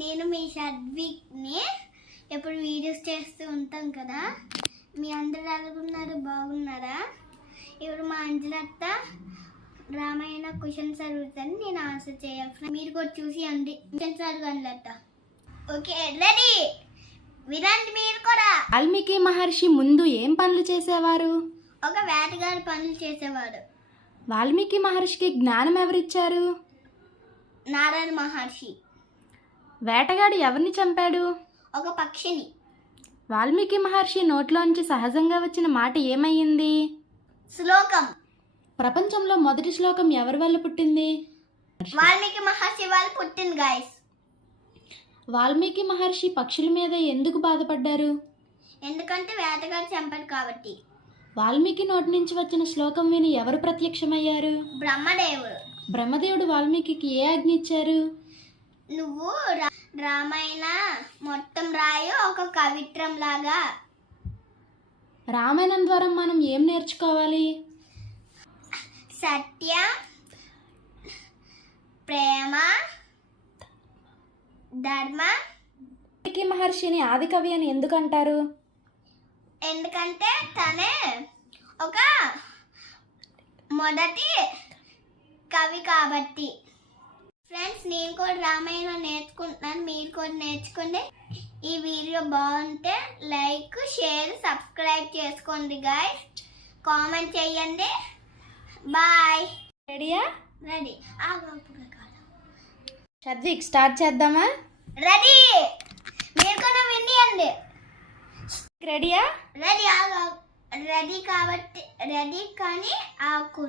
నేను మీ షడ్విక్ని ఎప్పుడు వీడియోస్ చేస్తూ ఉంటాం కదా. మీ అందరూ ఎలాగున్నారు, బాగున్నారా? ఇప్పుడు మా అంజలత్త రామాయణ క్వశ్చన్స్ అడుగుతాను, నేను ఆన్సర్ చేయాలి. మీరు కూడా చూసి అండి క్వశ్చన్స్ అడగండి. Okay, ready? వినండి మీరు కూడా. వాల్మీకి మహర్షి ముందు ఏం పనులు చేసేవారు? ఒక వేటగాడి పనులు చేసేవాడు. వాల్మీకి మహర్షికి జ్ఞానం ఎవరిచ్చారు? నారాయణ మహర్షి. వేటగాడు ఎవరిని చంపాడు? ఒక పక్షిని. వాల్మీకి మహర్షి నోట్లోంచి సహజంగా వచ్చిన మాట ఏమయ్యింది? శ్లోకం. ప్రపంచంలో మొదటి శ్లోకం ఎవరి వల్ల పుట్టింది? వాల్మీకి మహర్షి వాళ్ళు పుట్టింది గాయస్. వాల్మీకి మహర్షి పక్షుల మీద ఎందుకు బాధపడ్డారు? ఎందుకంటే వేటగాడు చంపాడు కాబట్టి. వాల్మీకి నోటి నుంచి వచ్చిన శ్లోకం విని ఎవరు ప్రత్యక్షమయ్యారు? బ్రహ్మదేవుడు. బ్రహ్మదేవుడు వాల్మీకి ఏ ఆజ్ఞ ఇచ్చారు? నువ్వు రామాయణ మొత్తం రాయు, ఒక కవిత్రం లాగా. రామాయణం ద్వారా మనం ఏం నేర్చుకోవాలి? సత్యం, ప్రేమ, ధర్మ. వాల్మీకి మహర్షిని ఆది కవి అని ఎందుకు అంటారు? ఎందుకంటే తనే ఒక మొదటి కవి కాబట్టి. ఫ్రెండ్స్, నేను కూడా రామాయణం నేర్చుకుంటున్నాను, మీరు కూడా నేర్చుకోండి. ఈ వీడియో బాగుంటే లైక్, షేర్, సబ్స్క్రైబ్ చేసుకోండి గాయస్. కామెంట్ చేయండి. బాయ్. రెడీయా? రెడీ. షడ్విక్ స్టార్ట్ చేద్దామా? రెడీ. మీరు కూడా వినియండి. రెడీయా? రెడీ. రెడీ కాబట్టి రెడీ, కానీ ఆకు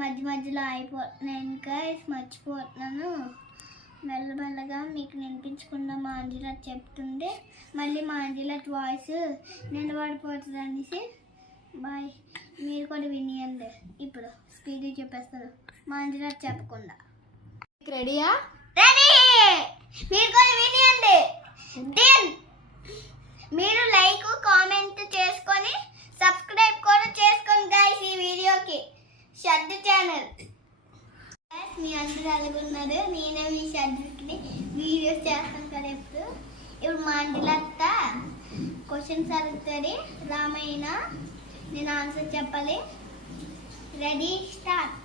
మధ్య మధ్యలో అయిపోతున్నాను గైస్, మర్చిపోతున్నాను. మెల్లమెల్లగా మీకు వినిపించకుండా మా అంజలట్ చెప్తుంది, మళ్ళీ మా అంజలట్ వాయిస్ నిలబడిపోతుంది అనేసి. బాయ్. మీరు కూడా వినియండి. ఇప్పుడు స్పీడ్ చెప్పేస్తాను మా అంజలట్ చెప్పకుండా. రెడీయా? రెడీ. మీరు కూడా వినియండి. దెన్ మీరు లైక్, కామెంట్ చేసుకొని సబ్స్క్రైబ్ కూడా చేసుకోండి గైస్ ఈ వీడియోకి. షడ్ ఛానల్. మీ అందరూ ఎలాగున్నారు? నేనే మీ షడ్కి వీడియోస్ చేస్తాను కదా ఇప్పుడు మా అంజలత్త క్వశ్చన్స్ అడుగుతుంది రామాయణ, నేను ఆన్సర్ చెప్పాలి. Ready, start.